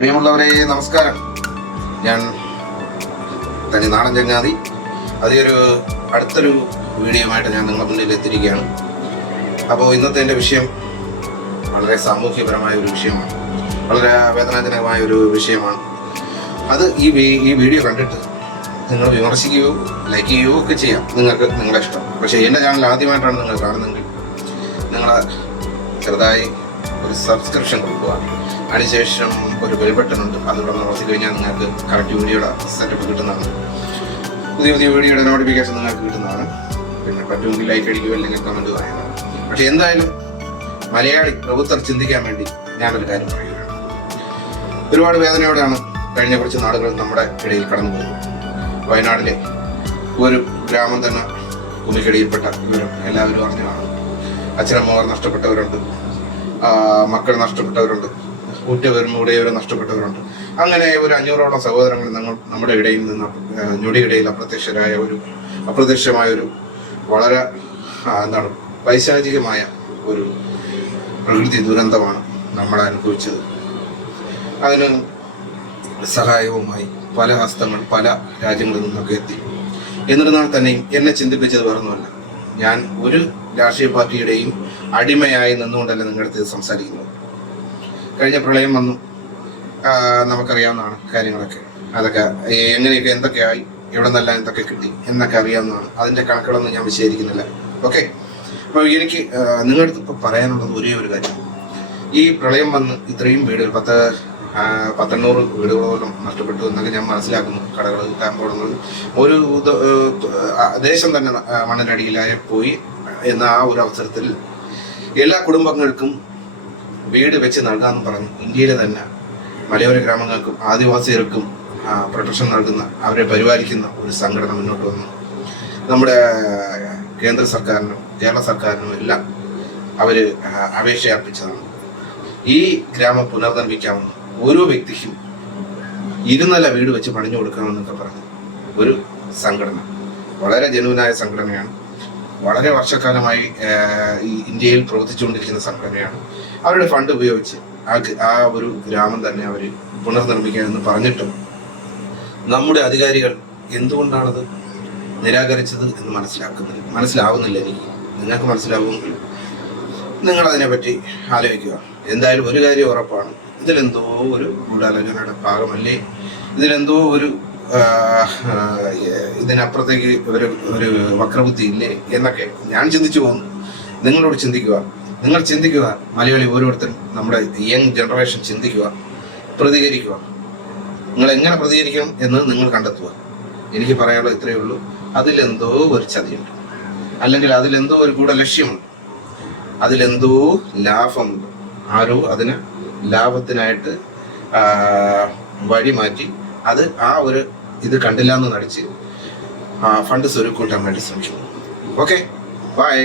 പ്രിയമുള്ളവരെ നമസ്കാരം. ഞാൻ തനി നാടൻ ചങ്ങാതി. അതിയൊരു അടുത്തൊരു വീഡിയോയുമായിട്ട് ഞാൻ നിങ്ങളുടെ മുന്നിൽ എത്തിയിരിക്കുകയാണ്. അപ്പോൾ ഇന്നത്തെ എന്റെ വിഷയം വളരെ സാമൂഹ്യപരമായ ഒരു വിഷയമാണ്. വളരെ വേദനാജനകമായ ഒരു വിഷയമാണ്. അത് ഈ ഈ വീഡിയോ കണ്ടിട്ട് നിങ്ങൾ വിമർശിക്കുകയോ ലൈക്ക് ചെയ്യുകയോ ഒക്കെ ചെയ്യാം. നിങ്ങൾക്ക് നിങ്ങളുടെ ഇഷ്ടം. പക്ഷേ എന്റെ ചാനൽ ആദ്യമായിട്ടാണ് നിങ്ങൾ കാണുന്നതെങ്കിൽ നിങ്ങൾ ചെറുതായി ഒരു സബ്സ്ക്രിപ്ഷൻ കൊടുക്കുക. അതിനുശേഷം ഒരു ബെൽ ബട്ടൺ ഉണ്ട്. അതിലൂടെ നോക്കി കഴിഞ്ഞാൽ നിങ്ങൾക്ക് കറക്റ്റ് വീഡിയോയുടെ സെറ്റപ്പ് കിട്ടുന്നതാണ്. പുതിയ പുതിയ വീഡിയോയുടെ നോട്ടിഫിക്കേഷൻ നിങ്ങൾക്ക് കിട്ടുന്നതാണ്. പിന്നെ പറ്റുമെങ്കിൽ ലൈക്ക് അടിക്കുക അല്ലെങ്കിൽ കമന്റ് പറയാം പക്ഷെ എന്തായാലും മലയാളി പ്രഭുത്വർ ചിന്തിക്കാൻ വേണ്ടി ഞാനൊരു കാര്യം പറയുകയാണ്. ഒരുപാട് വേദനയോടെയാണ് കഴിഞ്ഞ കുറച്ച് നാടുകൾ നമ്മുടെ ഇടയിൽ കടന്നു പോകുന്നത് വയനാടിലെ ഒരു ഗ്രാമം തന്നെ ഭൂമിക്കടിയിൽപ്പെട്ട വിവരം എല്ലാവരും അറിഞ്ഞതാണ്. അച്ഛനമ്മമാർ നഷ്ടപ്പെട്ടവരുണ്ട്. മക്കൾ നഷ്ടപ്പെട്ടവരുണ്ട്. ഉറ്റവരും ഉടയവരും നഷ്ടപ്പെട്ടവരുണ്ട്. അങ്ങനെ ഒരു അഞ്ഞൂറോളം സഹോദരങ്ങൾ നമ്മൾ നമ്മുടെ ഇടയിൽ നിന്ന് ഞൊടിയിടയിൽ അപ്രത്യക്ഷരായ ഒരു അപ്രത്യക്ഷമായ ഒരു വളരെ എന്താണ് പൈശാചികമായ ഒരു പ്രകൃതി ദുരന്തമാണ് നമ്മൾ അനുഭവിച്ചത്. അതിന് സഹായവുമായി പല ഹസ്തങ്ങൾ പല രാജ്യങ്ങളിൽ നിന്നൊക്കെ എത്തി. എന്നിരുന്നാൽ തന്നെയും എന്നെ ചിന്തിപ്പിച്ചത് വേറൊന്നുമല്ല. ഞാൻ ഒരു രാഷ്ട്രീയ പാർട്ടിയുടെയും അടിമയായി നിന്നുകൊണ്ടല്ല അടുത്ത് സംസാരിക്കുന്നത്? കഴിഞ്ഞ പ്രളയം വന്നു. നമുക്കറിയാവുന്നതാണ് കാര്യങ്ങളൊക്കെ. അതൊക്കെ എങ്ങനെയൊക്കെ എന്തൊക്കെയായി എവിടെ നിന്നെല്ലാം എന്തൊക്കെ കിട്ടി എന്നൊക്കെ അറിയാവുന്നതാണ്. അതിന്റെ കണക്കുകളൊന്നും ഞാൻ വിശദീകരിക്കുന്നില്ല. ഓക്കെ? അപ്പോൾ എനിക്ക് നിങ്ങളുടെ അടുത്ത് ഇപ്പോൾ പറയാനുള്ളത് ഒരേ ഒരു കാര്യം. ഈ പ്രളയം വന്ന് ഇത്രയും വീടുകൾ പത്ത് പത്തെണ്ണൂറ് വീടുകളോളം നഷ്ടപ്പെട്ടു എന്നൊക്കെ ഞാൻ മനസ്സിലാക്കുന്നു. കടകൾ ടാമ്പോളങ്ങൾ ഒരു ദേശം തന്നെ മണ്ണിനടിയിലായി പോയി എന്ന ആ ഒരു അവസരത്തിൽ എല്ലാ കുടുംബങ്ങൾക്കും വീട് വെച്ച് നൽകാമെന്ന് പറഞ്ഞു. ഇന്ത്യയിലെ തന്നെ മലയോര ഗ്രാമങ്ങൾക്കും ആദിവാസികൾക്കും പ്രൊട്ടക്ഷൻ നൽകുന്ന അവരെ പരിപാലിക്കുന്ന ഒരു സംഘടന മുന്നോട്ട് വന്നു. നമ്മുടെ കേന്ദ്ര സർക്കാരിനും കേരള സർക്കാരിനും എല്ലാം അവർ അപേക്ഷ അർപ്പിച്ചതാണ്. ഈ ഗ്രാമം പുനർനിർമ്മിക്കാമെന്ന് ഓരോ വ്യക്തിക്കും ഇരുനില വീട് വെച്ച് പണിഞ്ഞു കൊടുക്കണമെന്നൊക്കെ പറഞ്ഞു ഒരു സംഘടന. വളരെ ജനുവനായ സംഘടനയാണ്. വളരെ വർഷക്കാലമായി ഈ ഇന്ത്യയിൽ പ്രവർത്തിച്ചുകൊണ്ടിരിക്കുന്ന സംഘടനയാണ്. അവരുടെ ഫണ്ട് ഉപയോഗിച്ച് ആ ആ ഒരു ഗ്രാമം തന്നെ അവർ പുനർനിർമ്മിക്കാമെന്ന് പറഞ്ഞിട്ടും നമ്മുടെ അധികാരികൾ എന്തുകൊണ്ടാണത് നിരാകരിച്ചത് എന്ന് മനസ്സിലാക്കുന്നില്ല. മനസ്സിലാവുന്നില്ല എനിക്ക്. നിങ്ങൾക്ക് മനസ്സിലാവുമെങ്കിൽ നിങ്ങൾ അതിനെപ്പറ്റി ആലോചിക്കുക. എന്തായാലും ഒരു കാര്യം ഉറപ്പാണ്. ഇതിലെന്തോ ഒരു ഗൂഢാലോചനയുടെ ഭാഗമല്ലേ? ഇതിലെന്തോ ഒരു ഇതിനപ്പുറത്തേക്ക് ഒരു ഒരു വക്രബുദ്ധി ഇല്ലേ എന്നൊക്കെ ഞാൻ ചിന്തിച്ചു പോകുന്നു. നിങ്ങളോട് ചിന്തിക്കുക. നിങ്ങൾ ചിന്തിക്കുക. മലയാളി ഓരോരുത്തരും നമ്മുടെ യങ് ജനറേഷൻ ചിന്തിക്കുക. പ്രതികരിക്കുക. നിങ്ങൾ എങ്ങനെ പ്രതികരിക്കണം എന്ന് നിങ്ങൾ കണ്ടെത്തുക. എനിക്ക് പറയാനുള്ള ഇത്രയേ ഉള്ളൂ. അതിലെന്തോ ഒരു ചതിയുണ്ട്. അല്ലെങ്കിൽ അതിലെന്തോ ഒരു കൂടെ ലക്ഷ്യമുണ്ട്. അതിലെന്തോ ലാഭമുണ്ട്. ആരോ അതിന് ലാഭത്തിനായിട്ട് വഴി മാറ്റി അത് ആ ഒരു ഇത് കണ്ടില്ല എന്ന് നടിച്ച് ഫണ്ട് സ്വരുക്കൂട്ടാൻ വേണ്ടി ശ്രമിക്കുന്നു ഓക്കെ ബൈ